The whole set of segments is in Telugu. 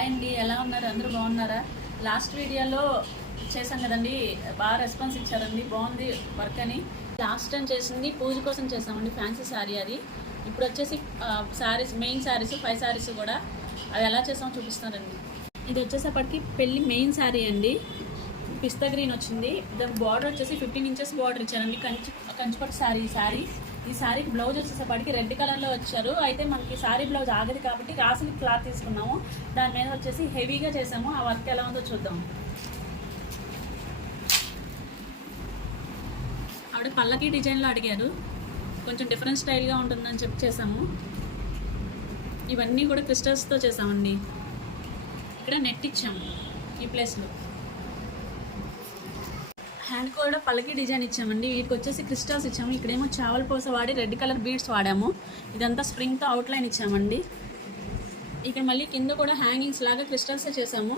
హాయ్ అండి, ఎలా ఉన్నారు? అందరూ బాగున్నారా? లాస్ట్ వీడియోలో చేశాం కదండి, బాగా రెస్పాన్స్ ఇచ్చారండి, బాగుంది వర్క్ అని. లాస్ట్ టైం చేసింది పూజ కోసం చేసామండి, ఫ్యాన్సీ శారీ. అది ఇప్పుడు వచ్చేసి శారీస్, మెయిన్ శారీస్ 5 శారీస్ కూడా అవి ఎలా చేసామో చూపిస్తానండి. ఇది వచ్చేసేపటికి పెళ్ళి మెయిన్ శారీ అండి, పిస్తా గ్రీన్ వచ్చింది. దాని బార్డర్ వచ్చేసి 15 ఇంచెస్ బార్డర్ ఇచ్చారండి, కంచిపట్టు శారీ. ఈ శారీకి బ్లౌజ్ వచ్చేసేపటికి రెడ్ కలర్లో వచ్చారు. అయితే మనకి శారీ బ్లౌజ్ ఆగదు కాబట్టి రాసిన క్లాత్ తీసుకున్నాము, దాని మీద వచ్చేసి హెవీగా చేసాము. ఆ వర్క్ ఎలా ఉందో చూద్దాం. ఆవిడ పల్లకి డిజైన్లో అడిగారు, కొంచెం డిఫరెంట్ స్టైల్గా ఉంటుందని చెప్పి చేసాము. ఇవన్నీ కూడా క్రిస్టల్స్తో చేసామండి. ఇక్కడ నెట్ ఇచ్చాము ఈ ప్లేస్లో. హ్యాండ్ కూడా పల్లకి డిజైన్ ఇచ్చామండి. వీటికి వచ్చేసి క్రిస్టల్స్ ఇచ్చాము. ఇక్కడేమో చావల్ పూస వాడి రెడ్ కలర్ బీడ్స్ వాడాము. ఇదంతా స్ప్రింగ్తో అవుట్లైన్ ఇచ్చామండి. ఇక్కడ మళ్ళీ కింద కూడా హ్యాంగింగ్స్ లాగా క్రిస్టల్సే చేసాము.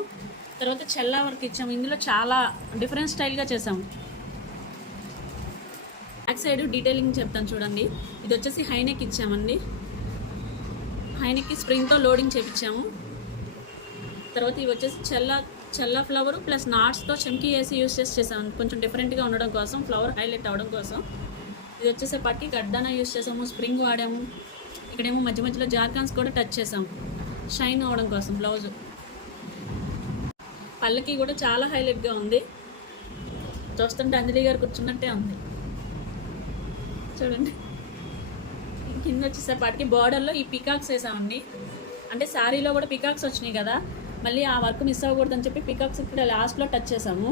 తర్వాత చెల్లా వర్క్ ఇచ్చాము. ఇందులో చాలా డిఫరెంట్ స్టైల్గా చేసాము. బ్యాక్ సైడ్ డీటెయిలింగ్ చెప్తాను చూడండి. ఇది వచ్చేసి హైనెక్ ఇచ్చామండి. హైనెక్కి స్ప్రింగ్తో లోడింగ్ చేపించాము. తర్వాత ఇవి వచ్చేసి చెల్ల ఫ్లవర్ ప్లస్ నాట్స్తో చెంకి వేసి యూస్ చేసాము, కొంచెం డిఫరెంట్గా ఉండడం కోసం, ఫ్లవర్ హైలైట్ అవ్వడం కోసం. ఇది వచ్చేసేపటికి గడ్డాన యూస్ చేసాము, స్ప్రింగ్ వాడాము. ఇక్కడేమో మధ్య మధ్యలో జార్కాన్స్ కూడా టచ్ చేసాము, షైన్ అవ్వడం కోసం బ్లౌజు. పళ్ళకి కూడా చాలా హైలైట్గా ఉంది, చూస్తుంటే అంజలి గారు కూర్చున్నట్టే ఉంది చూడండి. కింద వచ్చేసేపటికి బార్డర్లో ఈ పికాక్స్ వేసామండి. అంటే శారీలో కూడా పికాక్స్ వచ్చినాయి కదా, మళ్ళీ ఆ వర్క్ మిస్ అవ్వకూడదని చెప్పి పికాక్స్ ఇక్కడ లాస్ట్లో టచ్ చేసాము.